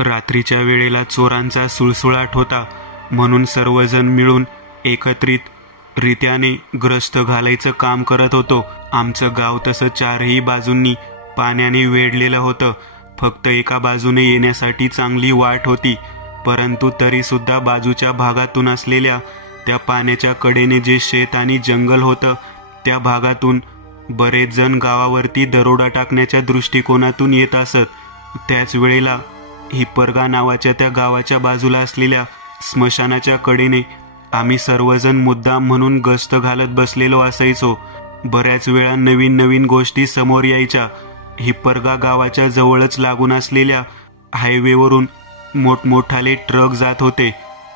रात्रीच्या वेळेला चोरांचा सुळसुळाट होता, म्हणून सर्वजण मिळून एकत्रित रीत्याने ग्रस्त घालायचं काम करत होतो. आमचं गाव तसं चारही बाजूंनी पाण्याने वेढलेलं होतं. फक्त एका बाजूने येण्यासाठी चांगली वाट होती, परंतु तरी सुद्धा बाजूच्या भागातून असलेल्या त्या पाण्याच्या कडेने जे शेत आणि जंगल होतं, त्या भागातून बरेच जण गावावरती दरोडा टाकण्याच्या दृष्टिकोनातून येत असत. त्याच वेळेला हिप्परगा नावाच्या त्या गावाच्या बाजूला असलेल्या स्मशानाच्या कडेने आम्ही सर्वजण मुद्दाम म्हणून गस्त घालत बसलेलो असायचो. बऱ्याच वेळा नवीन नवीन गोष्टी समोर यायच्या. हिप्परगा गावाच्या जवळच लागून असलेल्या हायवेवरून मोठमोठाले ट्रक जात होते.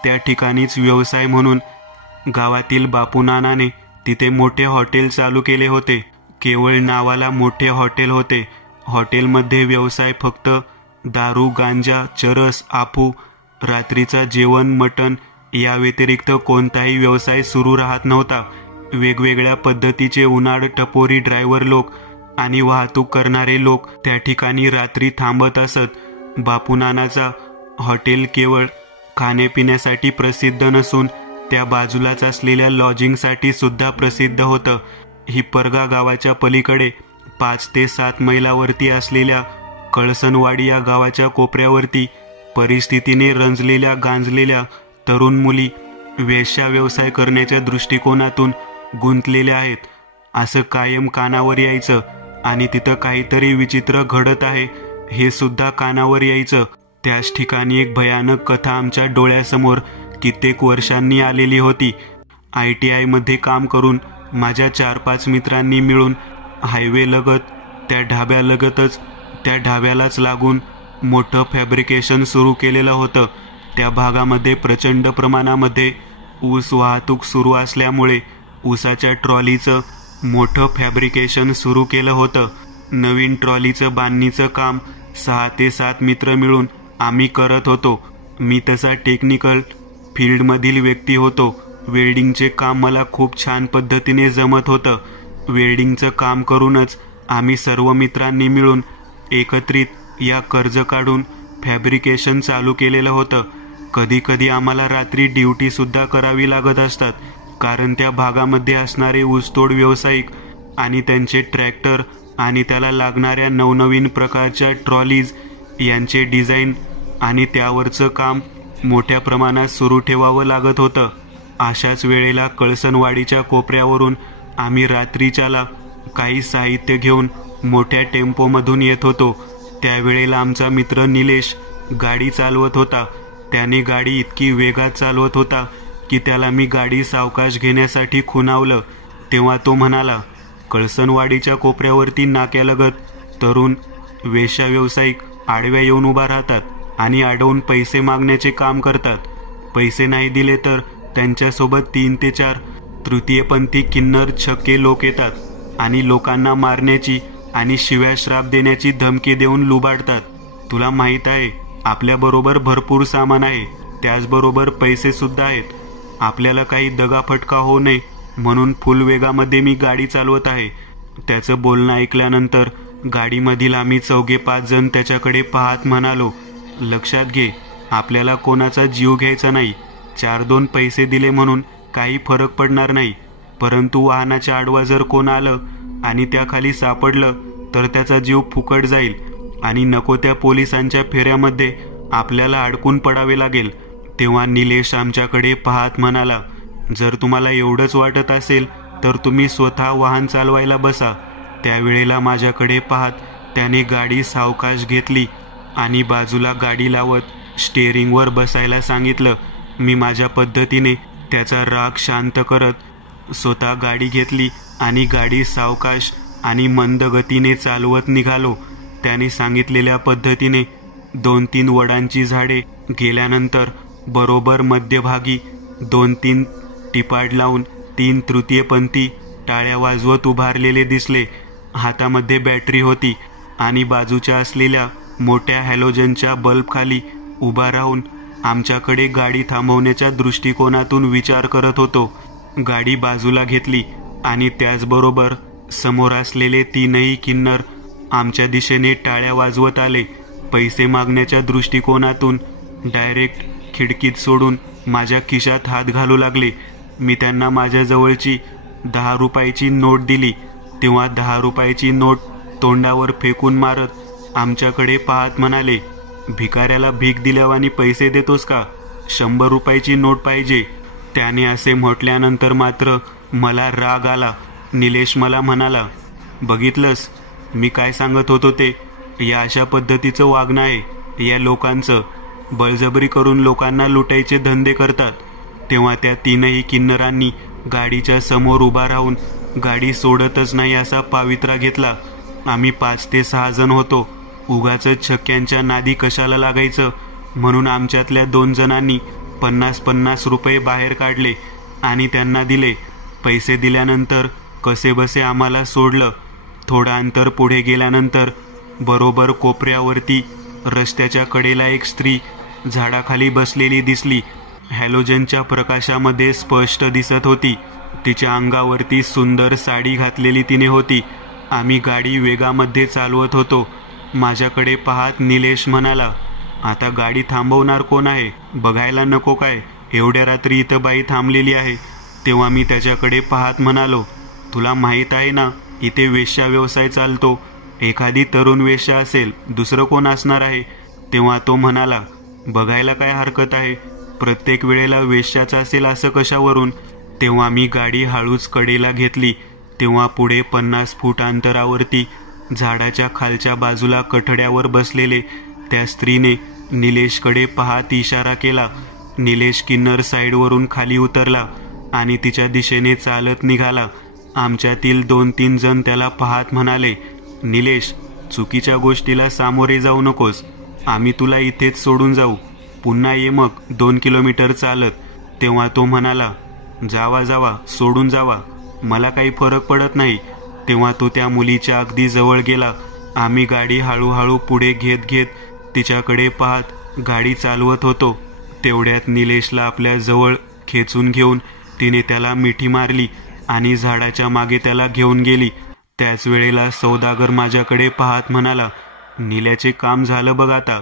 त्या ठिकाणीच व्यवसाय म्हणून गावातील बापूनानाने तिथे मोठे हॉटेल चालू केले होते. केवळ नावाला मोठे हॉटेल होते. हॉटेलमध्ये व्यवसाय फक्त दारू, गांजा, चरस, आपू, रात्रीचा जेवण, मटण या व्यतिरिक्त कोणताही व्यवसाय सुरू राहत नव्हता. वेगवेगळ्या पद्धतीचे उन्हाळ टपोरी ड्रायव्हर लोक आणि वाहतूक करणारे लोक त्या ठिकाणी रात्री थांबत असत. बापूनानाचा हॉटेल केवळ खाण्यापिण्यासाठी प्रसिद्ध नसून त्या बाजूलाच असलेल्या लॉजिंगसाठी सुद्धा प्रसिद्ध होतं. हिप्परगा गावाच्या पलीकडे 5 ते 7 मैलावरती असलेल्या कळसनवाडी या गावाच्या कोपऱ्यावरती परिस्थितीने रंजलेल्या गांजलेल्या तरुण मुली वेश्या व्यवसाय करण्याच्या दृष्टिकोनातून गुंतलेल्या आहेत असं कायम कानावर यायचं. आणि तिथं काहीतरी विचित्र घडत आहे हे सुद्धा कानावर यायचं. त्याच ठिकाणी एक भयानक कथा आमच्या डोळ्यासमोर कित्येक वर्षांनी आलेली होती. ITI मध्ये काम करून माझ्या 4-5 मित्रांनी मिळून हायवे लगत त्या ढाब्यालगतच त्या ढाब्यालाच लागून मोठं फॅब्रिकेशन सुरू केलेलं होतं. त्या भागामध्ये प्रचंड प्रमाणामध्ये ऊस वाहतूक सुरू असल्यामुळे ऊसाच्या ट्रॉलीचं मोठं फॅब्रिकेशन सुरू केलं होतं. नवीन ट्रॉलीचं बांधणीचं काम 6 ते 7 मित्र मिळून आम्ही करत होतो. मी तसा टेक्निकल फील्डमधील व्यक्ती होतो. वेल्डिंगचे काम मला खूप छान पद्धतीने जमत होतं. वेल्डिंगचं काम करूनच आम्ही सर्व मित्रांनी मिळून एकत्रित या कर्ज काढून फॅब्रिकेशन चालू केलेलं होतं. कधी कधी आम्हाला रात्री ड्युटी सुद्धा करावी लागत असतात, कारण त्या भागामध्ये असणारे ऊसतोड व्यावसायिक आणि त्यांचे ट्रॅक्टर आणि त्याला लागणाऱ्या नवनवीन प्रकारच्या ट्रॉलीज यांचे डिझाईन आणि त्यावरचं काम मोठ्या प्रमाणात सुरू ठेवावं लागत होतं. अशाच वेळेला कळसनवाडीच्या कोपऱ्यावरून आम्ही रात्रीच्याला काही साहित्य घेऊन मोठ्या टेम्पोमधून येत होतो. त्यावेळेला आमचा मित्र निलेश गाडी चालवत होता. त्याने गाडी इतकी वेगात चालवत होता की त्याला मी गाडी सावकाश घेण्यासाठी खुणावलं. तेव्हा तो म्हणाला, कळसनवाडीच्या कोपऱ्यावरती नाक्यालगत तरुण वेश्या व्यावसायिक आडव्या येऊन उभा राहतात आणि अडवून पैसे मागण्याचे काम करतात. पैसे नाही दिले तर त्यांच्यासोबत 3 ते 4 तृतीयपंथी किन्नर छक्के लोक येतात आणि लोकांना मारण्याची आणि शिव्या श्राप देण्याची धमकी देऊन लुबाडतात. तुला माहीत आहे, आपल्याबरोबर भरपूर सामान आहे, त्याचबरोबर पैसे सुद्धा आहेत. आपल्याला काही दगाफटका होऊ नये म्हणून फुल वेगामध्ये मी गाडी चालवत आहे. त्याचं बोलणं ऐकल्यानंतर गाडीमधील आम्ही 4-5 जण त्याच्याकडे पाहत म्हणालो, लक्षात घे, आपल्याला कोणाचा जीव घ्यायचा नाही. 4-2 पैसे दिले म्हणून काही फरक पडणार नाही, परंतु वाहनाच्या आडवा जर कोण आलं आणि त्याखाली सापडलं तर त्याचा जीव फुकट जाईल आणि नको त्या पोलिसांच्या फेऱ्यामध्ये आपल्याला अडकून पडावे लागेल. तेव्हा निलेश आमच्याकडे पाहत म्हणाला, जर तुम्हाला एवढंच वाटत असेल तर तुम्ही स्वतः वाहन चालवायला बसा. त्यावेळेला माझ्याकडे पाहत त्याने गाडी सावकाश घेतली आणि बाजूला गाडी लावत स्टेअरिंगवर बसायला सांगितलं. मी माझ्या पद्धतीने त्याचा राग शांत करत स्वतः गाडी घेतली आणि गाडी सावकाश आणि मंद गतीने चालवत निघालो. त्याने सांगितलेल्या पद्धतीने 2-3 वडांची झाडे गेल्यानंतर बरोबर मध्यभागी 2-3 टिपाड लावून 3 तृतीयपंथी टाळ्या वाजवत उभारलेले दिसले. हातामध्ये बॅटरी होती आणि बाजूच्या असलेल्या मोठ्या हॅलोजनच्या बल्बखाली उभा राहून आमच्याकडे गाडी थांबवण्याच्या दृष्टिकोनातून विचार करत होतो. गाडी बाजूला घेतली आणि त्याचबरोबर समोर असलेले 3ही किन्नर आमच्या दिशेने टाळ्या वाजवत आले. पैसे मागण्याच्या दृष्टिकोनातून डायरेक्ट खिडकीत सोडून माझ्या खिशात हात घालू लागले. मी त्यांना माझ्याजवळची 10 रुपयाची नोट दिली. तेव्हा 10 रुपयाची नोट तोंडावर फेकून मारत आमच्याकडे पाहत म्हणाले, भिकाऱ्याला भीक दिल्यावानी पैसे देतोस का? 100 रुपयाची नोट पाहिजे. त्याने असे म्हटल्यानंतर मात्र मला राग आला. निलेश मला म्हणाला, बघितलंस मी काय सांगत होतो ते? या अशा पद्धतीचं वागणं आहे या लोकांचं. बळजबरी करून लोकांना लुटायचे धंदे करतात. तेव्हा त्या 3ही किन्नरांनी गाडीच्या समोर उभा राहून गाडी सोडतच नाही असा पावित्रा घेतला. आम्ही 5 ते 6 जण होतो. उगाच छक्क्यांच्या नादी कशाला लागायचं म्हणून आमच्यातल्या 2 जणांनी 50-50 रुपये बाहेर काढले आणि त्यांना दिले. पैसे दिल्यानंतर कसेबसे आम्हाला सोडलं. थोडं अंतर पुढे गेल्यानंतर बरोबर कोपऱ्यावरती रस्त्याच्या कडेला एक स्त्री झाडाखाली बसलेली दिसली. हॅलोजनच्या प्रकाशामध्ये स्पष्ट दिसत होती. तिच्या अंगावरती सुंदर साडी घातलेली तिने होती. आम्ही गाडी वेगामध्ये चालवत होतो. माझ्याकडे पाहत निलेश म्हणाला, आता गाडी थांबवणार कोण आहे? बघायला नको काय? एवढ्या रात्री इथं बाई थांबलेली आहे. तेव्हा मी त्याच्याकडे पाहत म्हणालो, तुला माहीत आहे ना इथे वेश्या व्यवसाय चालतो. एखादी तरुण वेश्या असेल, दुसरं कोण असणार आहे? तेव्हा तो म्हणाला, बघायला काय हरकत आहे? प्रत्येक वेळेला वेश्याच असेल असं कशावरून? तेव्हा मी गाडी हळूच कडेला घेतली. तेव्हा पुढे 50 फूट अंतरावरती झाडाच्या खालच्या बाजूला कठड्यावर बसलेले त्या स्त्रीने निलेशकडे पाहत इशारा केला. निलेश किन्नर साईडवरून खाली उतरला आणि तिच्या दिशेने चालत निघाला. आमच्यातील 2-3 जण त्याला पाहत म्हणाले, निलेश, चुकीच्या गोष्टीला सामोरे जाऊ नकोस. आम्ही तुला इथेच सोडून जाऊ. पुन्हा ये मग 2 किलोमीटर चालत. तेव्हा तो म्हणाला, जावा जावा, सोडून जावा, मला काही फरक पडत नाही. तेव्हा तो त्या मुलीच्या अगदी जवळ गेला. आम्ही गाडी हळूहळू पुढे घेत घेत तिच्याकडे पाहत गाडी चालवत होतो. तेवढ्यात निलेशला आपल्या जवळ खेचून घेऊन तिने त्याला मिठी मारली आणि झाडाच्या मागे त्याला घेऊन गेली. त्याच वेळेला सौदागर माझ्याकडे पाहत म्हणाला, निल्याचे काम झालं बघ आता.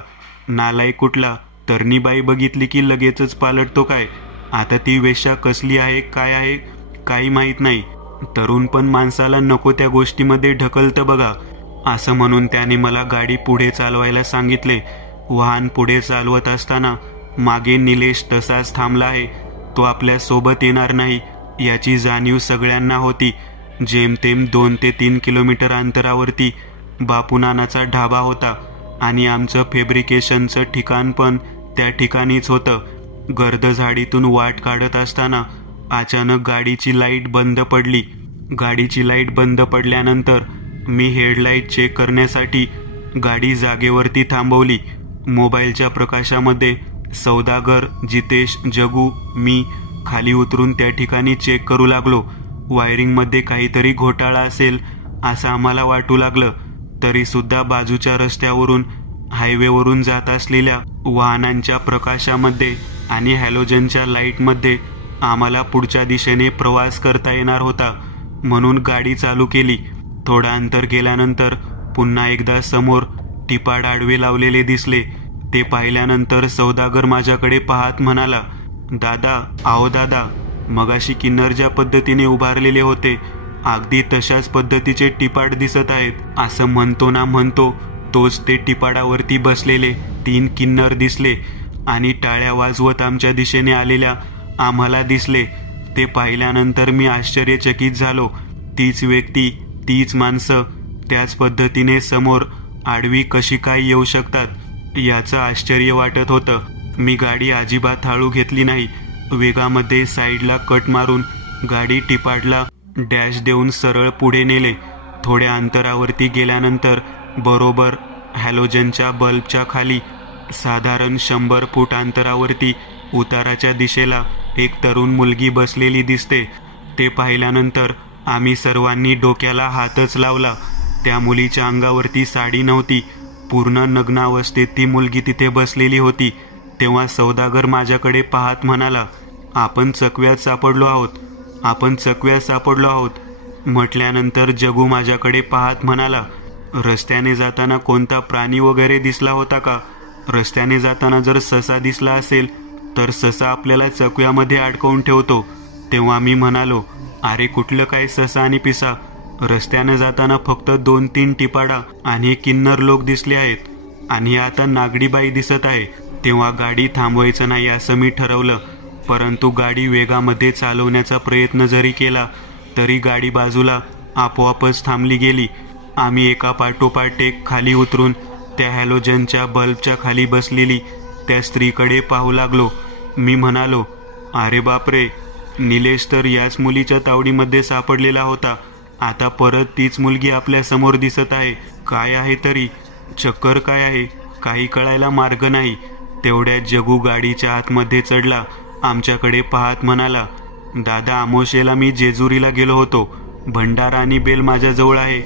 नालायक कुठला, तरणीबाई बघितली की लगेचच पालटतो काय? आता ती वेश्या कसली आहे काय आहे काही माहीत नाही. तरुण पण माणसाला नको त्या गोष्टीमध्ये ढकलतं बघा. असं म्हणून त्याने मला गाडी पुढे चालवायला सांगितले. वाहन पुढे चालवत असताना मागे निलेश तसाच थांबला आहे. तो आपल्या सोबत येणार नाही याची जाणीव सगळ्यांना होती. जेमतेम 2 ते 3 किलोमीटर अंतरावरती बापूनानाचा ढाबा होता आणि आमचं फॅब्रिकेशनचं ठिकाण पण त्या ठिकाणीच होतं. गर्द झाडीतून वाट काढत असताना अचानक गाडीची लाईट बंद पडली. गाडीची लाईट बंद पडल्यानंतर मी हेडलाईट चेक करण्यासाठी गाडी जागेवरती थांबवली. मोबाईलच्या प्रकाशामध्ये सौदागर, जितेश, जगू, मी खाली उतरून त्या ठिकाणी चेक करू लागलो. वायरिंगमध्ये काहीतरी घोटाळा असेल असं आम्हाला वाटू लागलं. तरी सुद्धा बाजूच्या रस्त्यावरून हायवेवरून जात असलेल्या वाहनांच्या प्रकाशामध्ये आणि हॅलोजनच्या लाईटमध्ये आम्हाला पुढच्या दिशेने प्रवास करता येणार होता. म्हणून गाडी चालू केली. थोडं अंतर गेल्यानंतर पुन्हा एकदा समोर टिपाड आडवे लावलेले दिसले. ते पाहिल्यानंतर सौदागर माझ्याकडे पाहत म्हणाला, दादा, आओ दादा, मगाशी किन्नर ज्या पद्धतीने उभारलेले होते अगदी तशाच पद्धतीचे टिपाड दिसत आहेत. असं म्हणतो ना म्हणतो तोच ते टिपाडावरती बसलेले 3 किन्नर दिसले आणि टाळ्या वाजवत आमच्या दिशेने आलेल्या आम्हाला दिसले. ते पाहिल्यानंतर मी आश्चर्यचकित झालो. तीच व्यक्ती, तीच माणसं त्याच पद्धतीने समोर आडवी कशी काय येऊ शकतात याचं आश्चर्य वाटत होतं. मी गाडी अजिबात हळू घेतली नाही. वेगामध्ये साईडला कट मारून गाडी टिपाडला डॅश देऊन सरळ पुढे नेले. थोड्या अंतरावरती गेल्यानंतर बरोबर हॅलोजनच्या बल्बच्या खाली साधारण 100 फूट अंतरावरती उताराच्या दिशेला एक तरुण मुलगी बसलेली दिसते. ते पाहिल्यानंतर आम्ही सर्वांनी डोक्याला हातच लावला. त्या मुलीच्या अंगावरती साडी नव्हती. पूर्ण नग्नावस्थेत ती मुलगी तिथे बसलेली होती. तेव्हा सौदागर माझ्याकडे पाहत म्हणाला, आपण चकव्यात सापडलो आहोत, आपण चकव्यात सापडलो आहोत. म्हटल्यानंतर जगू माझ्याकडे पाहत म्हणाला, रस्त्याने जाताना कोणता प्राणी वगैरे दिसला होता का? रस्त्याने जाताना जर ससा दिसला असेल तर ससा आपल्याला चकव्यामध्ये अडकवून ठेवतो. तेव्हा मी म्हणालो, अरे कुठलं काय ससा आणि पिसा, रस्त्यानं जाताना फक्त 2-3 टिपाडा आणि किन्नर लोक दिसले आहेत आणि आता नागडी बाई दिसत आहे. तेव्हा गाडी थांबवायचं नाही असं मी ठरवलं. परंतु गाडी वेगामध्ये चालवण्याचा प्रयत्न जरी केला तरी गाडी बाजूला आपोआपच थांबली गेली. आम्ही एका पाठोपाठ एक खाली उतरून त्या हॅलोजनच्या बल्बच्या खाली बसलेली त्या स्त्रीकडे पाहू लागलो. मी म्हणालो, अरे बापरे, निलेश तर याच मुलीच्या तावडीमध्ये सापडलेला होता. आता परत तीच मुलगी आपल्या समोर दिसत आहे. काय आहे तरी, चक्कर काय आहे काही कळायला मार्ग नाही. तेवढ्यात जगू गाडीच्या आतमध्ये चढला. आमच्याकडे पाहत म्हणाला, दादा, आमोशेला मी जेजुरीला गेलो होतो. भंडारा आणि बेल माझ्याजवळ आहे.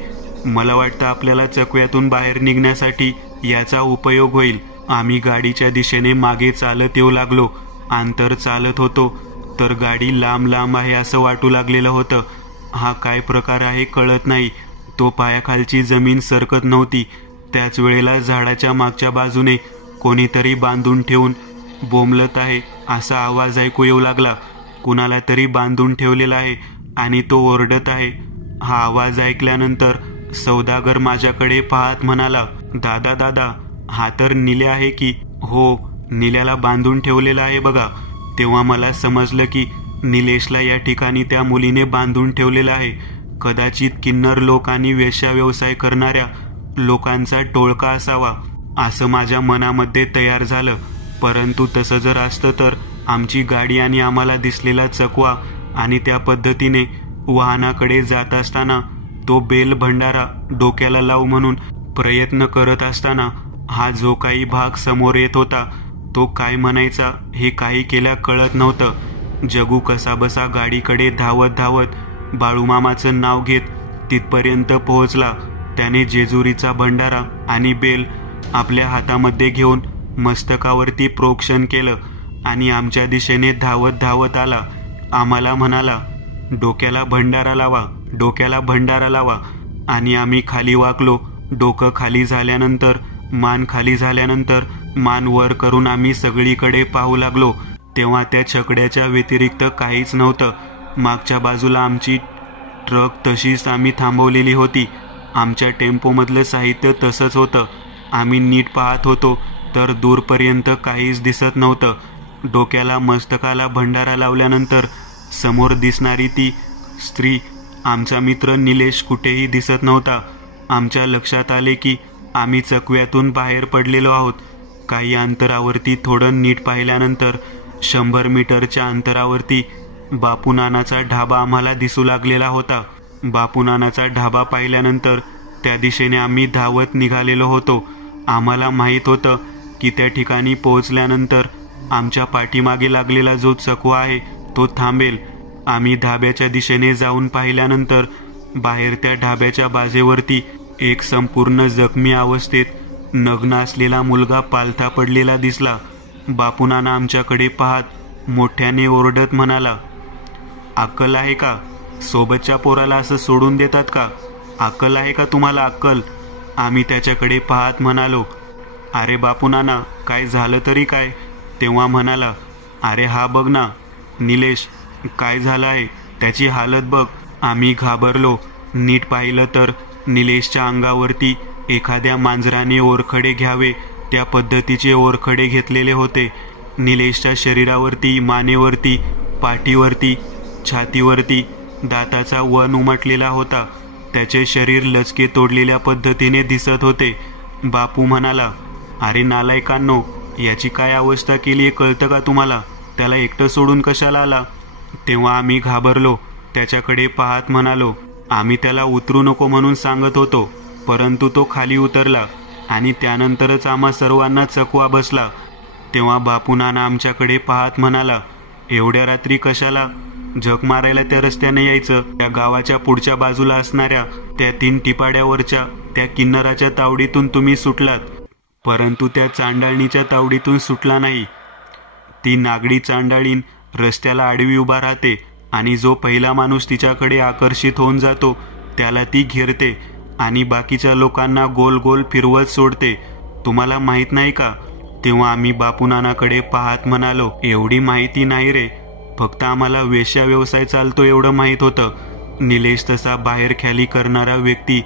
मला वाटतं आपल्याला चकव्यातून बाहेर निघण्यासाठी याचा उपयोग होईल. आम्ही गाडीच्या दिशेने मागे चालत येऊ लागलो. अंतर चालत होतो तर गाडी लांब लांब आहे असं वाटू लागलेलं होतं. हा काय प्रकार आहे कळत नाही. तो पायाखालची जमीन सरकत नव्हती. त्याच वेळेला झाडाच्या मागच्या बाजूने कोणीतरी बांधून ठेवून बोंबलत आहे असा आवाज ऐकू येऊ लागला. कुणाला तरी बांधून ठेवलेला आहे आणि तो ओरडत आहे. हा आवाज ऐकल्यानंतर सौदागर माझ्याकडे पाहत म्हणाला, दादा दादा, हा तर निल्या आहे की? हो, निल्याला बांधून ठेवलेला आहे बघा. तेव्हा मला समजलं की निलेशला या ठिकाणी त्या मुलीने बांधून ठेवलेलं आहे. कदाचित किन्नर लोक आणि वेश्या व्यवसाय करणाऱ्या लोकांचा टोळका असावा असं माझ्या मनामध्ये तयार झालं. परंतु तसं जर असतं तर आमची गाडी आणि आम्हाला दिसलेला चकवा आणि त्या पद्धतीने वाहनाकडे जात असताना तो बेल भंडारा डोक्याला लावू म्हणून प्रयत्न करत असताना हा जो काही भाग समोर येत होता तो काय म्हणायचा हे काही केल्या कळत नव्हतं. जगू कसाबसा गाडीकडे धावत धावत बाळूमामाचं नाव घेत तिथपर्यंत पोहोचला. त्याने जेजुरीचा भंडारा आणि बेल आपल्या हातामध्ये घेऊन मस्तकावरती प्रोक्षण केलं आणि आमच्या दिशेने धावत धावत आला. आम्हाला म्हणाला, डोक्याला भंडारा लावा, डोक्याला भंडारा लावा. आणि आम्ही खाली वाकलो. डोकं खाली झाल्यानंतर, मान खाली झाल्यानंतर मान वर करून आम्ही सगळीकडे पाहू लागलो. तेव्हा त्या छकड्याच्या व्यतिरिक्त काहीच नव्हतं. मागच्या बाजूला आमची ट्रक तशीच आम्ही थांबवलेली होती. आमच्या टेम्पोमधलं साहित्य तसंच होतं. आम्ही नीट पाहत होतो तर दूरपर्यंत काहीच दिसत नव्हतं. डोक्याला मस्तकाला भंडारा लावल्यानंतर समोर दिसणारी ती स्त्री, आमचा मित्र निलेश, कुठेही दिसत नव्हता. आमच्या लक्षात आले की आम्ही चकव्यातून बाहेर पडलेलो आहोत. काही अंतरावरती थोडं नीट पाहिल्यानंतर 100 मीटरच्या अंतरावरती बापूनानाचा ढाबा आम्हाला दिसू लागलेला होता. बापूनानाचा ढाबा पाहिल्यानंतर त्या दिशेने आम्ही धावत निघालेलो होतो. आम्हाला माहीत होतं की त्या ठिकाणी पोहोचल्यानंतर आमच्या पाठीमागे लागलेला जो चकवा आहे तो थांबेल. आम्ही ढाब्याच्या दिशेने जाऊन पाहिल्यानंतर बाहेर त्या ढाब्याच्या बाजेवरती एक संपूर्ण जखमी अवस्थेत नग्न असलेला मुलगा पालथा पडलेला दिसला. बापूनाना आमच्याकडे पाहत मोठ्याने ओरडत म्हणाला, अक्कल आहे का? सोबतच्या पोराला असं सोडून देतात का? अक्कल आहे का तुम्हाला, अक्कल? आम्ही त्याच्याकडे पाहत म्हणालो, अरे बापूनाना, काय झालं तरी काय? तेव्हा म्हणाला, अरे हा बघ ना निलेश, काय झालं आहे, त्याची हालत बघ. आम्ही घाबरलो. नीट पाहिलं तर निलेशच्या अंगावरती एखाद्या मांजराने ओरखडे घ्यावे त्या पद्धतीचे ओरखडे घेतलेले होते. निलेशच्या शरीरावरती, मानेवरती, पाठीवरती, छातीवरती दाताचा वन उमटलेला होता. त्याचे शरीर लचके तोडलेल्या पद्धतीने दिसत होते. बापू म्हणाला, अरे नालायकांनो, याची काय अवस्था केली आहे कळतं का तुम्हाला? त्याला एकटं सोडून कशाला आला? तेव्हा आम्ही घाबरलो. त्याच्याकडे पाहत म्हणालो, आम्ही त्याला उतरू नको म्हणून सांगत होतो, परंतु तो खाली उतरला आणि त्यानंतरच आम्हा सर्वांना चकवा बसला. तेव्हा बापूनाना आमच्याकडे पाहत म्हणाला, एवढ्या रात्री कशाला झक मारायला त्या रस्त्याने यायचं? त्या गावाच्या पुढच्या बाजूला असणाऱ्या त्या 3 टिपाड्यावरच्या त्या किन्नराच्या तावडीतून तुम्ही सुटलात, परंतु त्या चांडाळणीच्या तावडीतून सुटला नाही. ती नागडी चांडाळीन रस्त्याला आडवी उभा राहते आणि जो पहिला माणूस तिच्याकडे आकर्षित होऊन जातो त्याला ती घेरते. आणि बाकीच्या लोकांना गोल गोल फिरवत सोडते. तुम्हाला माहित नाही का? तेव्हा आम्ही बापूनानाकडे पाहत म्हणालो, एवढी माहिती नाही रे, फक्त आम्हाला वेश्या व्यवसाय चालतो एवढं माहीत होतं. निलेश तसा बाहेर ख्याली करणारा व्यक्ती.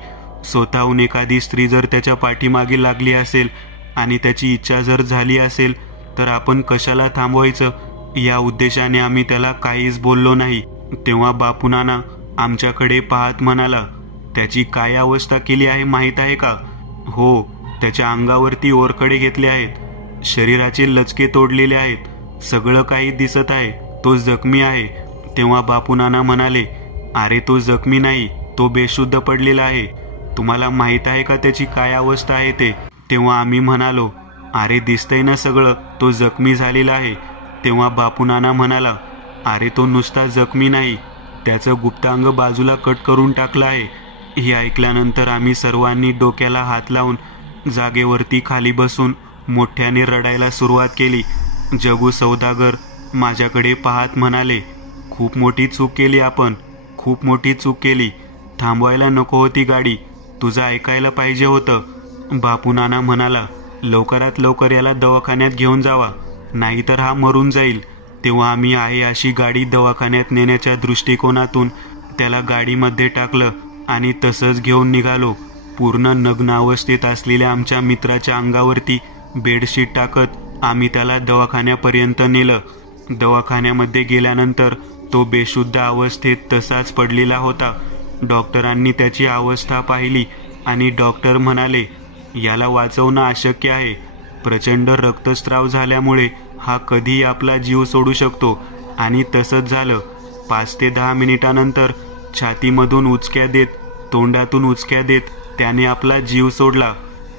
स्वतःहून एखादी स्त्री जर त्याच्या पाठीमागे लागली असेल आणि त्याची इच्छा जर झाली असेल तर आपण कशाला थांबवायचं, या उद्देशाने आम्ही त्याला काहीच बोललो नाही. तेव्हा बापूनाना आमच्याकडे पाहत म्हणाला, त्याची काय अवस्था केली आहे माहीत आहे का? हो, त्याच्या अंगावरती ओरखडे घेतले आहेत, शरीराचे लचके तोडलेले आहेत, सगळं काही दिसत आहे, तो जखमी आहे. तेव्हा बापूनाना म्हणाले, अरे तो जखमी नाही, तो बेशुद्ध पडलेला आहे. तुम्हाला माहीत आहे का त्याची काय अवस्था आहे ते? तेव्हा आम्ही म्हणालो, अरे दिसतंय ना सगळं, तो जखमी झालेला आहे. तेव्हा बापूनाना म्हणाला, अरे तो नुसता जखमी नाही, त्याचं गुप्तांग बाजूला कट करून टाकलं आहे. हे ऐकल्यानंतर आम्ही सर्वांनी डोक्याला हात लावून जागेवरती खाली बसून मोठ्याने रडायला सुरुवात केली. जगू सौदागर माझ्याकडे पाहत म्हणाले, खूप मोठी चूक केली आपण, खूप मोठी चूक केली. थांबवायला नको होती गाडी, तुझं ऐकायला पाहिजे होतं. बापूनाना म्हणाला, लवकरात लवकर याला दवाखान्यात घेऊन जावा, नाहीतर हा मरून जाईल. तेव्हा आम्ही आहे अशी गाडी दवाखान्यात नेण्याच्या दृष्टिकोनातून त्याला गाडीमध्ये टाकलं आणि तसंच घेऊन निघालो. पूर्ण नग्न अवस्थेत असलेल्या आमच्या मित्राच्या अंगावरती बेडशीट टाकत आम्ही त्याला दवाखान्यापर्यंत नेलं. दवाखान्यामध्ये गेल्यानंतर तो बेशुद्ध अवस्थेत तसाच पडलेला होता. डॉक्टरांनी त्याची अवस्था पाहिली आणि डॉक्टर म्हणाले, याला वाचवणं अशक्य आहे. प्रचंड रक्तस्राव झाल्यामुळे हा कधीही आपला जीव सोडू शकतो. आणि तसंच झालं. 5 ते 10 मिनिटानंतर छातीमधून उचक्या देत, तोंडातून उचक्या देत त्याने आपला जीव सोडला.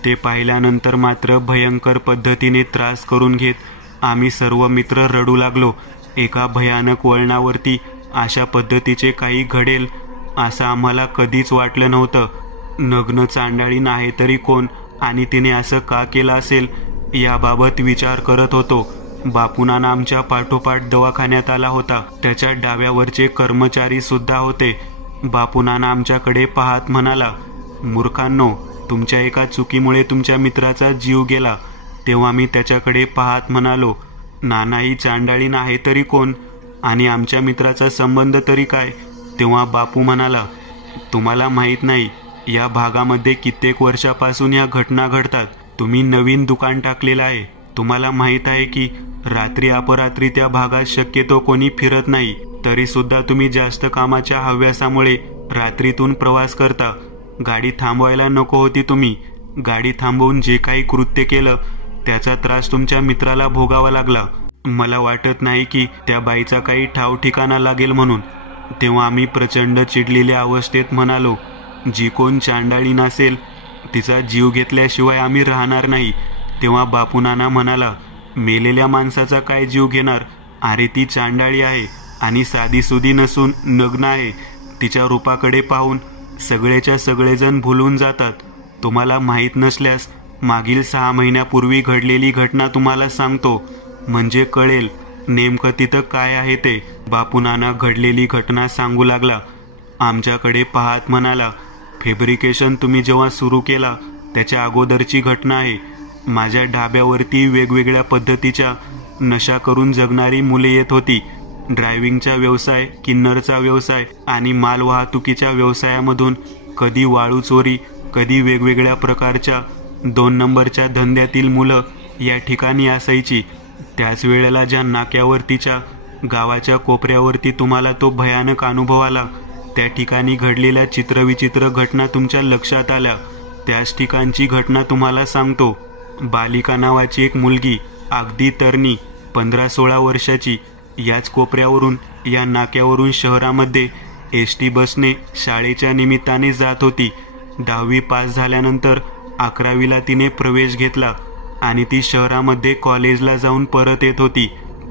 ते पाहिल्यानंतर मात्र भयंकर पद्धतीने त्रास करून घेत आम्ही सर्व मित्र रडू लागलो. एका भयानक वळणावरती अशा पद्धतीचे काही घडेल असं आम्हाला कधीच वाटलं नव्हतं. नग्न चांडाळीन आहे तरी कोण आणि तिने असं का केलं असेल याबाबत विचार करत होतो. बापूनाना आमच्या पाठोपाठ दवाखान्यात आला होता. त्याच्या डाव्यावरचे कर्मचारी सुद्धा होते. बापूनाना आमच्याकडे पाहत म्हणाला, मूर्खांनो, तुमच्या एका चुकीमुळे तुमच्या मित्राचा जीव गेला. तेव्हा मी त्याच्याकडे पाहत म्हणालो, नाना ही चांडाळीन आहे तरी कोण आणि आमच्या मित्राचा संबंध तरी काय? तेव्हा बापू म्हणाला, तुम्हाला माहीत नाही, या भागामध्ये कित्येक वर्षापासून या घटना घडतात. तुम्ही नवीन दुकान टाकलेलं आहे, तुम्हाला माहीत आहे की रात्री अपरात्री त्या भागात शक्यतो कोणी फिरत नाही. तरी सुद्धा तुम्ही जास्त कामाच्या हव्यासामुळे रात्रीतून प्रवास करता. गाडी थांबवायला नको होती तुम्ही. गाडी थांबवून जे काही कृत्य केलं त्याचा त्रास तुमच्या मित्राला भोगावा लागला. मला वाटत नाही की त्या बाईचा काही ठाव ठिकाणा लागेल म्हणून. तेव्हा आम्ही प्रचंड चिडलेल्या अवस्थेत म्हणालो, जी कोण चांडाळी नसेल तिचा जीव घेतल्याशिवाय आम्ही राहणार नाही. तेव्हा बापूनाना म्हणाला, मेलेल्या माणसाचा काय जीव घेणार? अरे ती चांडाळी आहे आणि साधीसुधी नसून नग्न आहे. तिच्या रूपाकडे पाहून सगळेच्या सगळेजण भुलून जातात. तुम्हाला माहीत नसल्यास मागील 6 महिन्यापूर्वी घडलेली घटना तुम्हाला सांगतो, म्हणजे कळेल नेमकं तिथं काय आहे ते. बापूनाना घडलेली घटना सांगू लागला. आमच्याकडे पाहत म्हणाला, फॅब्रिकेशन तुम्ही जेव्हा सुरू केला त्याच्या अगोदरची घटना आहे. माझ्या ढाब्यावरती वेगवेगळ्या पद्धतीच्या नशा करून जगणारी मुले येत होती. ड्रायव्हिंगचा व्यवसाय, किन्नरचा व्यवसाय आणि मालवाहतुकीच्या व्यवसायामधून कधी वाळू चोरी, कधी वेगवेगळ्या प्रकारच्या 2 नंबरच्या धंद्यातील मुलं या ठिकाणी असायची. त्याच वेळेला ज्या नाक्यावरतीच्या गावाच्या कोपऱ्यावरती तुम्हाला तो भयानक अनुभव आला, त्या ठिकाणी घडलेल्या चित्रविचित्र घटना तुमच्या लक्षात आल्या. त्याच ठिकाणची घटना तुम्हाला सांगतो. बालिका नावाची एक मुलगी, अगदी तरणी, 15-16 वर्षाची, याच कोपऱ्यावरून, या नाक्यावरून शहरामध्ये एसटी बसने शाळेच्या निमित्ताने जात होती. 10वी पास झाल्यानंतर 11वीला तिने प्रवेश घेतला आणि ती शहरामध्ये कॉलेजला जाऊन परत येत होती.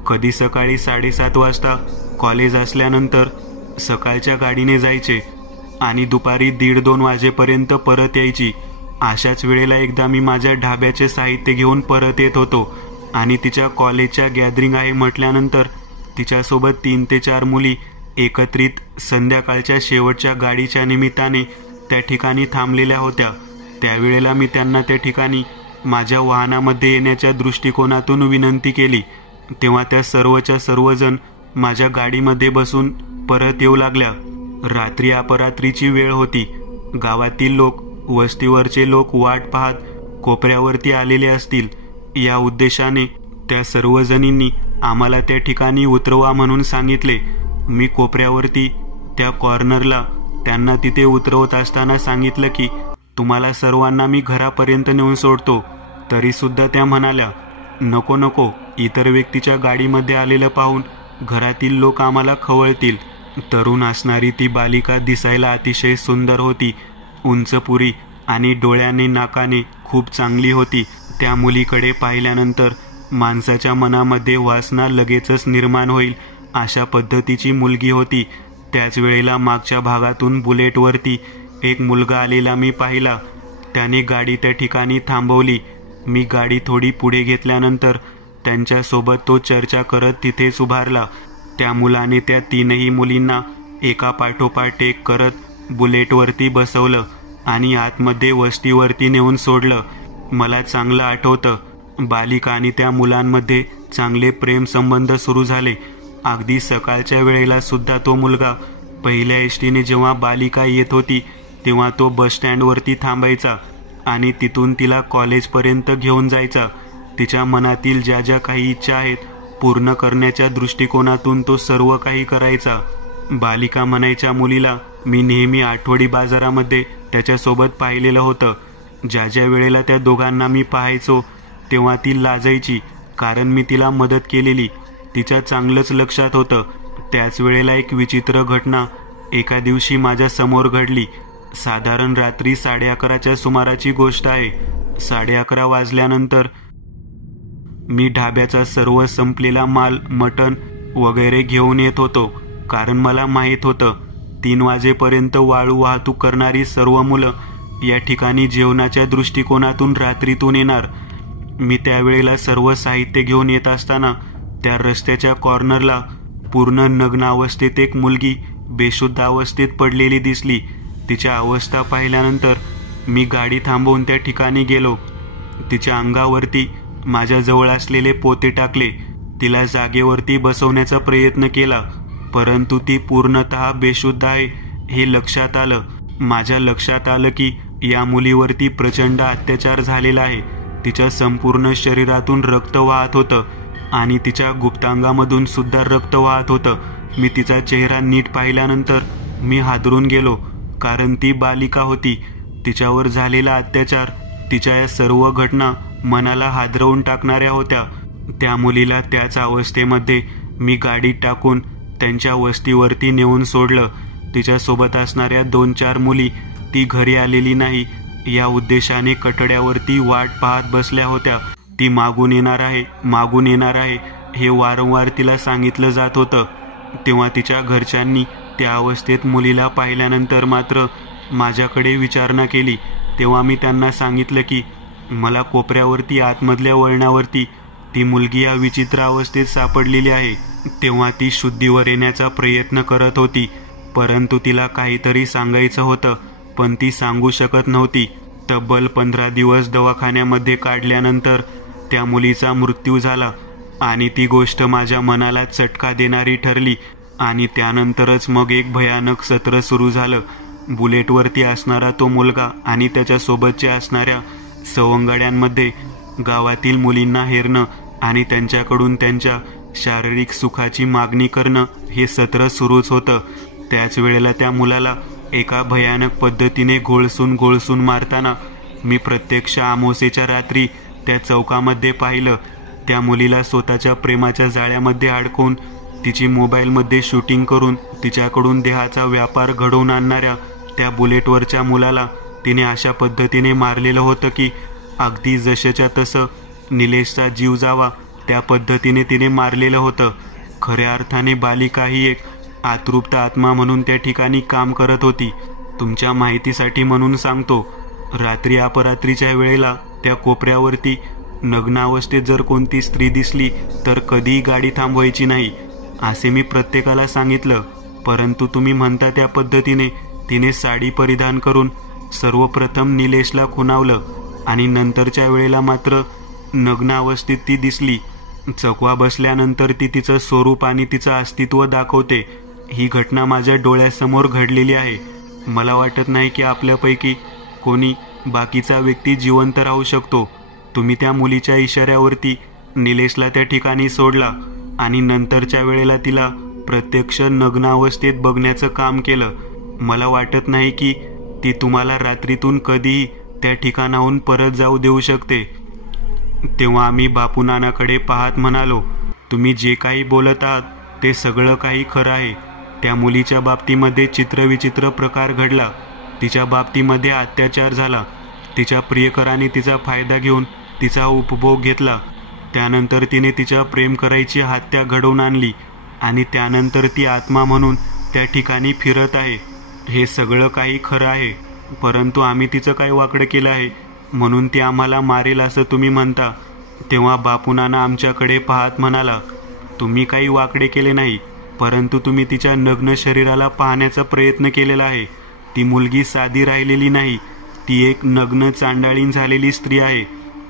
कधी सकाळी 7:30 वाजता कॉलेज असल्यानंतर सकाळच्या गाडीने जायचे आणि दुपारी 1:30-2 वाजेपर्यंत परत यायची. अशाच वेळेला एकदा मी माझ्या ढाब्याचे साहित्य घेऊन परत येत होतो आणि तिच्या कॉलेजच्या गॅदरिंग आहे म्हटल्यानंतर तिच्यासोबत 3 ते 4 मुली एकत्रित संध्याकाळच्या शेवटच्या गाडीच्या निमित्ताने त्या ठिकाणी थांबलेल्या होत्या. त्यावेळेला मी त्यांना त्या ठिकाणी माझ्या वाहनामध्ये येण्याच्या दृष्टिकोनातून विनंती केली. तेव्हा त्या सर्वच्या सर्वजण माझ्या गाडीमध्ये बसून परत येऊ लागल्या. रात्री अपरात्रीची वेळ होती. गावातील लोक, वस्तीवरचे लोक वाट पाहत कोपऱ्यावरती आलेले असतील या उद्देशाने त्या सर्वजणींनी आम्हाला त्या ठिकाणी उतरवा म्हणून सांगितले. मी कोपऱ्यावरती त्या कॉर्नरला त्यांना तिथे उतरवत असताना सांगितलं की तुम्हाला सर्वांना मी घरापर्यंत नेऊन सोडतो. तरी सुद्धा त्या म्हणाल्या, नको नको, इतर व्यक्तीच्या गाडीमध्ये आलेलं पाहून घरातील लोक आम्हाला खवळतील. तरुण असणारी ती बालिका दिसायला अतिशय सुंदर होती. उंचपुरी आणि डोळ्याने नाकाने खूप चांगली होती. त्या मुलीकडे पाहिल्यानंतर माणसाच्या मनामध्ये वासना लगेचच निर्माण होईल अशा पद्धतीची मुलगी होती. त्याच वेळेला मागच्या भागातून बुलेटवरती एक मुलगा आलेला मी पाहिला. त्याने गाडी त्या ठिकाणी थांबवली. मी गाडी थोडी पुढे घेतल्यानंतर त्यांच्यासोबत तो चर्चा करत तिथेच उभारला. त्या मुलाने त्या तीनही मुलींना एका पाठोपाठ एक करत बुलेटवरती बसवलं आणि आतमध्ये वस्तीवरती नेऊन सोडलं. मला चांगलं आठवतं, बालिका आणि त्या मुलांमध्ये चांगले प्रेम संबंध सुरू झाले. अगदी सकाळच्या वेळेला सुद्धा तो मुलगा पहिल्या एसटीने जेव्हा बालिका येत होती तेव्हा तो बस स्टँडवरती थांबायचा आणि तिथून तिला कॉलेजपर्यंत घेऊन जायचा. तिच्या मनातील ज्या ज्या काही इच्छा आहेत पूर्ण करण्याच्या दृष्टिकोनातून तो सर्व काही करायचा. बालिका म्हणायच्या मुलीला मी नेहमी आठवडी बाजारामध्ये त्याच्यासोबत पाहिलेलं होतं. ज्या ज्या वेळेला त्या दोघांना मी पाहायचो तेव्हा ती लाजायची, कारण मी तिला मदत केलेली. तिच्या चांगलंच लक्षात होतं. त्याच वेळेला एक विचित्र घटना एका दिवशी माझ्या समोर घडली. साधारण रात्री 11:30च्या सुमाराची गोष्ट आहे. 11:30 वाजल्यानंतर मी ढाब्याचा सर्व संपलेला माल, मटण वगैरे घेऊन येत होतो, कारण मला माहीत होतं 3 वाजेपर्यंत वाळू वाहतूक करणारी सर्व मुलं या ठिकाणी जेवणाच्या दृष्टिकोनातून रात्रीतून येणार. मी त्यावेळेला सर्व साहित्य घेऊन येत असताना त्या रस्त्याच्या कॉर्नरला पूर्ण नग्न अवस्थेत एक मुलगी बेशुद्ध अवस्थेत पडलेली दिसली. तिच्या अवस्था पाहिल्यानंतर मी गाडी थांबवून त्या ठिकाणी गेलो. तिच्या अंगावरती माझ्याजवळ असलेले पोते टाकले. तिला जागेवरती बसवण्याचा प्रयत्न केला, परंतु ती पूर्णतः बेशुद्ध आहे हे लक्षात आलं. माझ्या लक्षात आलं की या मुलीवरती प्रचंड अत्याचार झालेला आहे. तिच्या संपूर्ण शरीरातून रक्त वाहत होतं आणि तिच्या गुप्तांगामधून सुद्धा रक्त वाहत होतं. मी तिचा चेहरा नीट पाहिल्यानंतर मी हादरून गेलो, कारण ती बालिका होती. तिच्यावर झालेला अत्याचार, तिच्या या सर्व घटना मनाला हादरवून टाकणाऱ्या होत्या. त्या मुलीला त्याच अवस्थेमध्ये मी गाडीत टाकून त्यांच्या वस्तीवरती नेऊन सोडलं. तिच्यासोबत असणाऱ्या 2-4 मुली ती घरी आलेली नाही या उद्देशाने कठड्यावरती वाट पाहत बसल्या होत्या. ती मागून येणार आहे, मागून येणार आहे हे वारंवार तिला सांगितलं जात होतं. तेव्हा तिच्या घरच्यांनी त्या अवस्थेत मुलीला पाहिल्यानंतर मात्र माझ्याकडे विचारणा केली. तेव्हा मी त्यांना सांगितलं की मला कोपऱ्यावरती आतमधल्या वळणावरती ती मुलगी या विचित्र अवस्थेत सापडलेली आहे. तेव्हा ती शुद्धीवर येण्याचा प्रयत्न करत होती, परंतु तिला काहीतरी सांगायचं होतं, पण ती सांगू शकत नव्हती. तब्बल 15 दिवस दवाखान्यामध्ये काढल्यानंतर त्या मुलीचा मृत्यू झाला आणि ती गोष्ट माझ्या मनाला चटका देणारी ठरली. आणि त्यानंतरच मग एक भयानक सत्र सुरू झालं. बुलेटवरती असणारा तो मुलगा आणि त्याच्यासोबतचे असणाऱ्या सवंगड्यांमध्ये गावातील मुलींना हेरणं आणि त्यांच्याकडून त्यांच्या शारीरिक सुखाची मागणी करणं हे सत्र सुरूच होतं. त्याच वेळेला त्या मुलाला एका भयानक पद्धतीने घोळसून मारताना मी प्रत्यक्ष अमावास्येच्या रात्री त्या चौकामध्ये पाहिलं. त्या मुलीला स्वतःच्या प्रेमाच्या जाळ्यामध्ये अडकवून तिची मोबाईलमध्ये शूटिंग करून तिच्याकडून देहाचा व्यापार घडवून आणणाऱ्या त्या बुलेटवरच्या मुलाला तिने अशा पद्धतीने मारलेलं होतं की अगदी जशाच्या तसं निलेशचा जीव जावा त्या पद्धतीने तिने मारलेलं होतं. खऱ्या अर्थाने बालिका ही एक आतृप्त आत्मा म्हणून त्या ठिकाणी काम करत होती. तुमच्या माहितीसाठी म्हणून सांगतो, रात्री अपरात्रीच्या वेळेला त्या कोपऱ्यावरती नग्नावस्थेत जर कोणती स्त्री दिसली तर कधीही गाडी थांबवायची नाही असे मी प्रत्येकाला सांगितलं. परंतु तुम्ही म्हणता त्या पद्धतीने तिने साडी परिधान करून सर्वप्रथम निलेशला खुणावलं आणि नंतरच्या वेळेला मात्र नग्न अवस्थेत ती दिसली. चकवा बसल्यानंतर ती तिचं स्वरूप आणि तिचं अस्तित्व दाखवते. ही घटना माझ्या डोळ्यासमोर घडलेली आहे. मला वाटत नाही की आपल्यापैकी कोणी बाकीचा व्यक्ती जिवंत राहू शकतो. तुम्ही त्या मुलीच्या इशाऱ्यावरती निलेशला त्या ठिकाणी सोडला आणि नंतरच्या वेळेला तिला प्रत्यक्ष नग्न अवस्थेत बघण्याचं काम केलं. मला वाटत नाही की ती तुम्हाला रात्रीतून कधीही त्या ठिकाणाहून परत जाऊ देऊ शकते. तेव्हा आम्ही बापू नानाकडे पाहत म्हणालो, तुम्ही जे काही बोलत आहात ते सगळं काही खरं आहे. त्या मुलीच्या बाबतीमध्ये चित्रविचित्र प्रकार घडला. तिच्या बाबतीमध्ये अत्याचार झाला. तिच्या प्रियकराने तिचा फायदा घेऊन तिचा उपभोग घेतला. त्यानंतर तिने तिच्या प्रेम करायची हत्या घडवून आणली आणि त्यानंतर ती आत्मा म्हणून त्या ठिकाणी फिरत आहे. हे सगळं काही खरं आहे, परंतु आम्ही तिचं काय वाकडं केलं आहे म्हणून ती आम्हाला मारेल असं तुम्ही म्हणता. तेव्हा बापू नाना आमच्याकडे पाहत म्हणाला, तुम्ही काही वाकडे केले नाही, परंतु तुम्ही तिच्या नग्न शरीराला पाहण्याचा प्रयत्न केलेला आहे. ती मुलगी साधी राहिलेली नाही, ती एक नग्न चांडाळीन झालेली स्त्री आहे.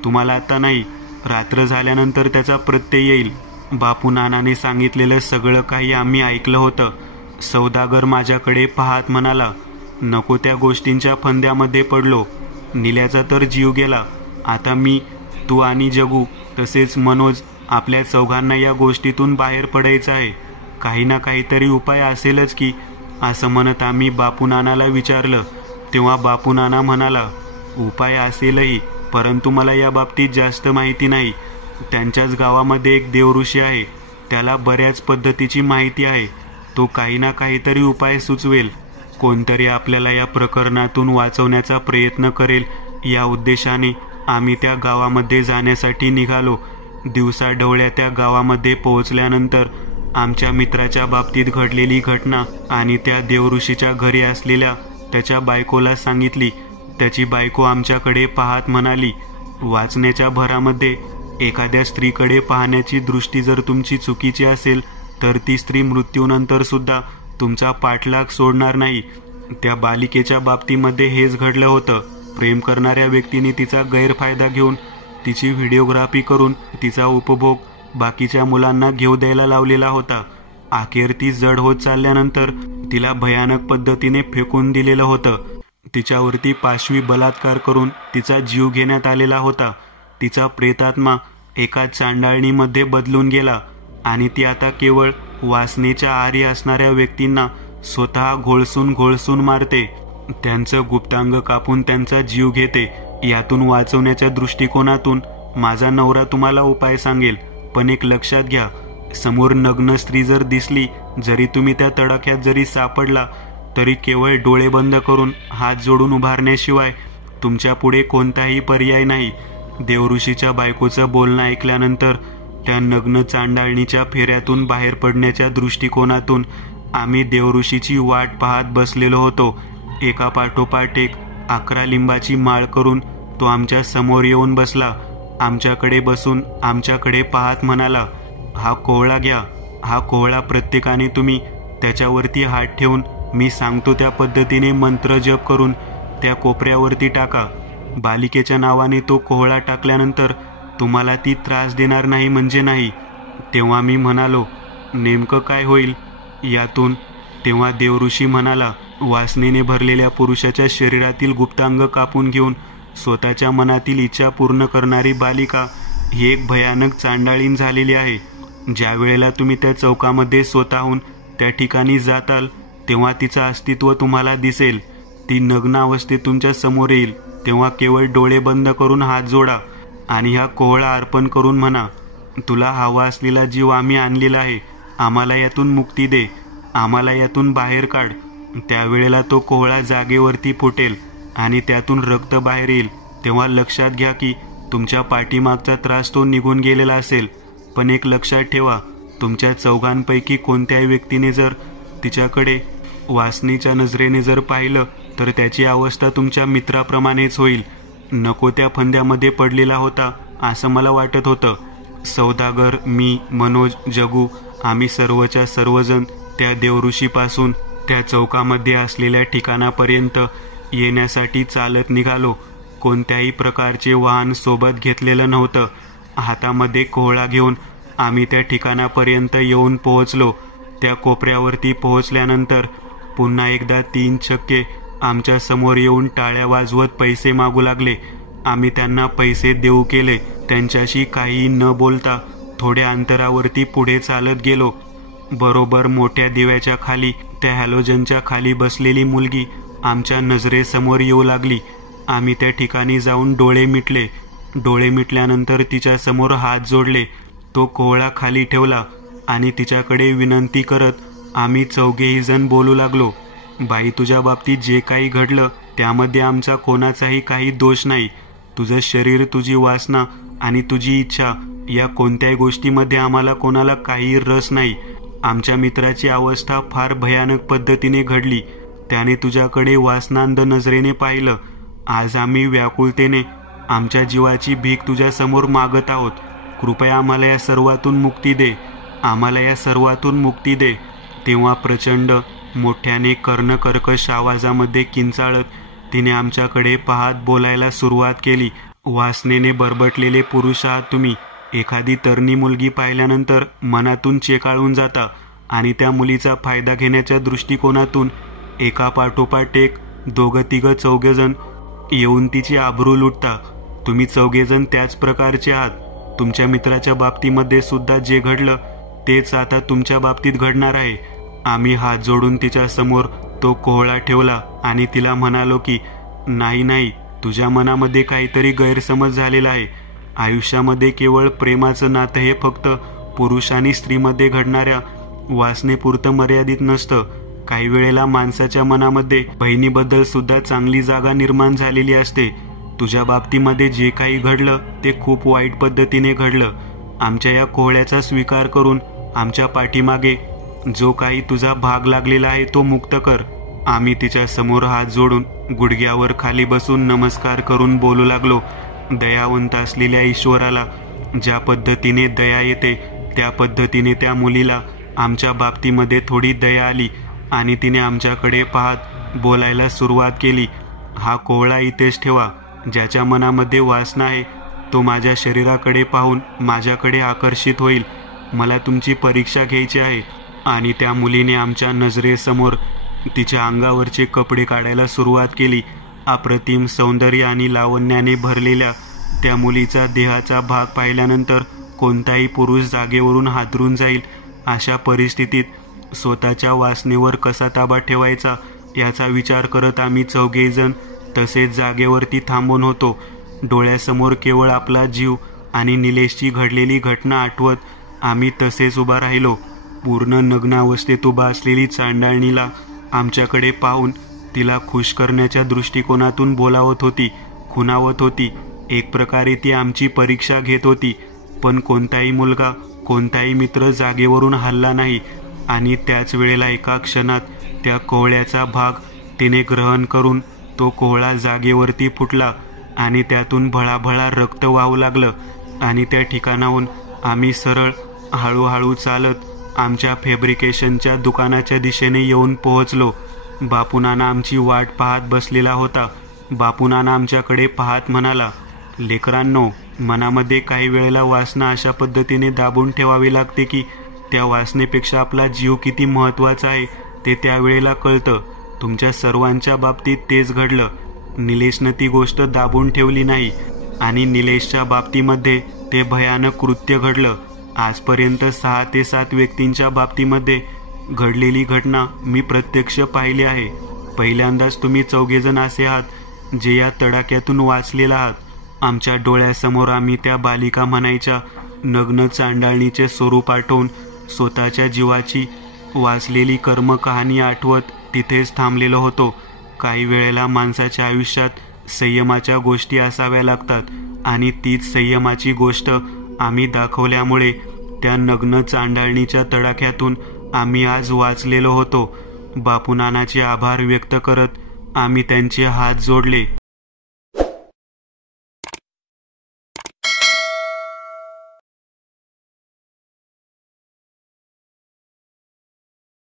तुम्हाला आता नाही, रात्र झाल्यानंतर त्याचा प्रत्यय येईल. बापू नानाने सांगितलेलं सगळं काही आम्ही ऐकलं होतं. सौदागर माझ्याकडे पाहत म्हणाला, नको त्या गोष्टींच्या फंद्यामध्ये पडलो. निल्याचा तर जीव गेला. आता मी, तू आणि जगू तसेच मनोज आपल्या चौघांना या गोष्टीतून बाहेर पडायचं आहे. काही ना काहीतरी उपाय असेलच की, असं म्हणत आम्ही बापू नानाला विचारलं. तेव्हा बापू नाना म्हणाला, उपाय असेलही, परंतु मला या बाबतीत जास्त माहिती नाही. त्यांच्याच गावामध्ये एक देवऋषी आहे, त्याला बऱ्याच पद्धतीची माहिती आहे. तो काही ना काहीतरी उपाय सुचवेल. कोणतरी आपल्याला या प्रकरणातून वाचवण्याचा प्रयत्न करेल या उद्देशाने आम्ही त्या गावामध्ये जाण्यासाठी निघालो. दिवसाढवळ्या त्या गावामध्ये पोहोचल्यानंतर आमच्या मित्राच्या बाबतीत घडलेली घटना आणि त्या देवऋषीच्या घरी असलेल्या त्याच्या बायकोला सांगितली. त्याची बायको आमच्याकडे पाहत म्हणाली, वाचण्याच्या भरामध्ये एखाद्या स्त्रीकडे पाहण्याची दृष्टी जर तुमची चुकीची असेल तर ती स्त्री मृत्यूनंतर सुद्धा तुमचा पाठलाग सोडणार नाही. त्या बालिकेच्या बाबतीमध्ये हेच घडलं होतं. प्रेम करणाऱ्या व्यक्तीने तिचा गैरफायदा घेऊन तिची व्हिडिओग्राफी करून तिचा उपभोग बाकीच्या मुलांना घेऊ द्यायला लावलेला होता. अखेर ती जड होत चालल्यानंतर तिला भयानक पद्धतीने फेकून दिलेलं होतं. तिच्यावरती पाशवी बलात्कार करून तिचा जीव घेण्यात आलेला होता. तिचा प्रेतात्मा एका चांडाळणीमध्ये बदलून गेला आणि ती आता केवळ वासनेच्या आहारी असणाऱ्या व्यक्तींना स्वतः घोळसून मारते. त्यांचं गुप्तांग कापून त्यांचा जीव घेते. यातून वाचवण्याच्या दृष्टिकोनातून माझा नवरा तुम्हाला उपाय सांगेल, पण एक लक्षात घ्या, समोर नग्न स्त्री जर दिसली, जरी तुम्ही त्या तडाख्यात जरी सापडला तरी केवळ डोळे बंद करून हात जोडून उभारण्याशिवाय तुमच्या पुढे कोणताही पर्याय नाही. देवऋषीच्या बायकोचं बोलणं ऐकल्यानंतर त्या नग्न चांडाळणीच्या फेऱ्यातून बाहेर पडण्याच्या दृष्टिकोनातून आम्ही देवऋषीची वाट पाहत बसलेलो होतो. एका पाठोपाठ एक 11 लिंबाची माळ करून तो आमच्या समोर येऊन बसला. आमच्याकडे बसून आमच्याकडे पाहत म्हणाला, हा कोहळा घ्या. हा कोहळा प्रत्येकाने तुम्ही त्याच्यावरती हात ठेवून मी सांगतो त्या पद्धतीने मंत्र जप करून त्या कोपऱ्यावरती टाका. बालिकेच्या नावाने तो कोहळा टाकल्यानंतर तुम्हाला ती त्रास देणार नाही म्हणजे नाही. तेव्हा मी म्हणालो, नेमकं काय होईल यातून? तेव्हा देवऋषी म्हणाला, वासनेने भरलेल्या पुरुषाच्या शरीरातील गुप्तांग कापून घेऊन स्वतःच्या मनातील इच्छा पूर्ण करणारी बालिका ही एक भयानक चांडाळीन झालेली आहे. ज्या वेळेला तुम्ही त्या चौकामध्ये स्वतःहून त्या ठिकाणी जाताल तेव्हा तिचं अस्तित्व तुम्हाला दिसेल. ती नग्न अवस्थेत तुमच्या समोर येईल. तेव्हा केवळ डोळे बंद करून हात जोडा आणि हा कोहळा अर्पण करून म्हणा, तुला हवा असलेला जीव आम्ही आणलेला आहे, आम्हाला यातून मुक्ती दे, आम्हाला यातून बाहेर काढ. त्यावेळेला तो कोहळा जागेवरती फुटेल आणि त्यातून रक्त बाहेर येईल. तेव्हा लक्षात घ्या की तुमच्या पाठीमागचा त्रास तो निघून गेलेला असेल. पण एक लक्षात ठेवा, तुमच्या चौघांपैकी कोणत्याही व्यक्तीने जर तिच्याकडे वासनेच्या नजरेने जर पाहिलं तर त्याची अवस्था तुमच्या मित्राप्रमाणेच होईल. नको त्या फंद्यामध्ये पडलेला होता असं मला वाटत होतं. सौदागर, मी, मनोज, जगू आम्ही सर्वच्या सर्वजण त्या देवऋषीपासून त्या चौकामध्ये असलेल्या ठिकाणापर्यंत येण्यासाठी चालत निघालो. कोणत्याही प्रकारचे वाहन सोबत घेतलेलं नव्हतं. हातामध्ये कोहळा घेऊन आम्ही त्या ठिकाणापर्यंत येऊन पोहोचलो. त्या कोपऱ्यावरती पोहोचल्यानंतर पुन्हा एकदा 3 छक्के आमच्या समोर येऊन टाळ्या वाजवत पैसे मागू लागले. आम्ही त्यांना पैसे देऊ केले. त्यांच्याशी काही न बोलता थोड्या अंतरावरती पुढे चालत गेलो. बरोबर मोठ्या दिव्याच्या खाली त्या हॅलोजनच्या खाली बसलेली मुलगी आमच्या नजरेसमोर येऊ लागली. आम्ही त्या ठिकाणी जाऊन डोळे मिटले. डोळे मिटल्यानंतर तिच्या समोर हात जोडले. तो कोहळा खाली ठेवला आणि तिच्याकडे विनंती करत आम्ही चौघेही जण बोलू लागलो. बाई, तुझ्या बाबतीत जे काही घडलं त्यामध्ये आमचा कोणाचाही काही दोष नाही. तुझं शरीर, तुझी वासना आणि तुझी इच्छा या कोणत्याही गोष्टीमध्ये आम्हाला कोणाला काही रस नाही. आमच्या मित्राची अवस्था फार भयानक पद्धतीने घडली. त्याने तुझ्याकडे वासनांध नजरेने पाहिलं. आज आम्ही व्याकुळतेने आमच्या जीवाची भीक तुझ्या समोर मागत आहोत. कृपया आम्हाला या सर्वातून मुक्ती दे. आम्हाला या सर्वातून मुक्ती दे. तेव्हा प्रचंड मोठ्याने कर्णकर्कश आवाजामध्ये किंचाळत तिने आमच्याकडे पाहत बोलायला सुरुवात केली. वासनेने बरबटलेले पुरुष आहात तुम्ही. एखादी तरणी मुलगी पाहिल्यानंतर मनातून चेकाळून जाता आणि त्या मुलीचा फायदा घेण्याच्या दृष्टिकोनातून एका पाठोपाठ एक 2-3 चौघेजण येऊन तिची आबरू लुटता. तुम्ही चौघेजण त्याच प्रकारचे आहात. तुमच्या मित्राच्या बाबतीमध्ये सुद्धा जे घडलं तेच आता तुमच्या बाबतीत घडणार आहे. आम्ही हात जोडून तिच्या समोर तो कोहळा ठेवला आणि तिला म्हणालो की नाही नाही, तुझ्या मनामध्ये काहीतरी गैरसमज झालेला आहे. आयुष्यामध्ये केवळ प्रेमाचं नातं हे फक्त पुरुष आणि स्त्रीमध्ये घडणाऱ्या वासनेपुरतं मर्यादित नसतं. काही वेळेला माणसाच्या मनामध्ये बहिणीबद्दल सुद्धा चांगली जागा निर्माण झालेली असते. तुझ्या बाबतीमध्ये जे काही घडलं ते खूप वाईट पद्धतीने घडलं. आमच्या या कोहळ्याचा स्वीकार करून आमच्या पाठीमागे जो काही तुझा भाग लागलेला आहे तो मुक्त कर. आम्ही तिच्या समोर हात जोडून गुडघ्यावर खाली बसून नमस्कार करून बोलू लागलो. दयावंत असलेल्या ईश्वराला ज्या पद्धतीने दया येते त्या पद्धतीने त्या मुलीला आमच्या बाबतीमध्ये थोडी दया आली आणि तिने आमच्याकडे पाहत बोलायला सुरुवात केली. हा कोहळा इथेच ठेवा. ज्याच्या मनामध्ये वासना आहे तो माझ्या शरीराकडे पाहून माझ्याकडे आकर्षित होईल. मला तुमची परीक्षा घ्यायची आहे. आणि त्या मुलीने आमच्या नजरेसमोर तिच्या अंगावरचे कपडे काढायला सुरुवात केली. अप्रतिम सौंदर्य आणि लावण्याने भरलेल्या त्या मुलीचा देहाचा भाग पाहिल्यानंतर कोणताही पुरुष जागेवरून हादरून जाईल. अशा परिस्थितीत स्वतःच्या वासनेवर कसा ताबा ठेवायचा याचा विचार करत आम्ही चौघेजण तसेच जागेवरती थांबून होतो. डोळ्यासमोर केवळ आपला जीव आणि निलेशची घडलेली घटना आठवत आम्ही तसेच उभा राहिलो. पूर्ण नग्न अवस्थेत उभा असलेली चांडाळणीला आमच्याकडे पाहून तिला खुश करण्याच्या दृष्टिकोनातून बोलावत होती, खुणावत होती. एक प्रकारे ती आमची परीक्षा घेत होती. पण कोणताही मुलगा, कोणताही मित्र जागेवरून हलला नाही. आणि त्याच वेळेला एका क्षणात त्या कोहळ्याचा भाग तिने ग्रहण करून तो कोहळा जागेवरती फुटला आणि त्यातून भळाभळा रक्त वाहू लागलं. आणि त्या ठिकाणाहून आम्ही सरळ हळूहळू चालत आमच्या फॅब्रिकेशनच्या दुकानाच्या दिशेने येऊन पोहोचलो. बापूनाना आमची वाट पाहत बसलेला होता. बापूनाना आमच्याकडे पाहत म्हणाला, लेकरांनो, मनामध्ये काही वेळेला वासना अशा पद्धतीने दाबून ठेवावी लागते की त्या वासनेपेक्षा आपला जीव किती महत्त्वाचा आहे ते त्यावेळेला कळतं. तुमच्या सर्वांच्या बाबतीत तेच घडलं. निलेशनं ती गोष्ट दाबून ठेवली नाही आणि निलेशच्या बाबतीमध्ये ते भयानक कृत्य घडलं. आजपर्यंत 6 ते 7 व्यक्तींच्या बाबतीमध्ये घडलेली घटना मी प्रत्यक्ष पाहिली आहे. पहिल्यांदाच तुम्ही चौघेजण असे आहात जे या तडाख्यातून वाचलेला आहात. आमच्या डोळ्यासमोर आम्ही त्या बालिका म्हणायच्या नग्न चांडाळणीचे स्वरूप आठवून स्वतःच्या जीवाची वाचलेली कर्मकहाणी आठवत तिथेच थांबलेलो होतो. काही वेळेला माणसाच्या आयुष्यात संयमाच्या गोष्टी असाव्या लागतात आणि तीच संयमाची गोष्ट आम्ही दाखवल्यामुळे त्या नग्न चांडाळणीच्या तडाख्यातून आम्ही आज वाचलेलो होतो. बापूनानाचे आभार व्यक्त करत आम्ही त्यांचे हात जोडले.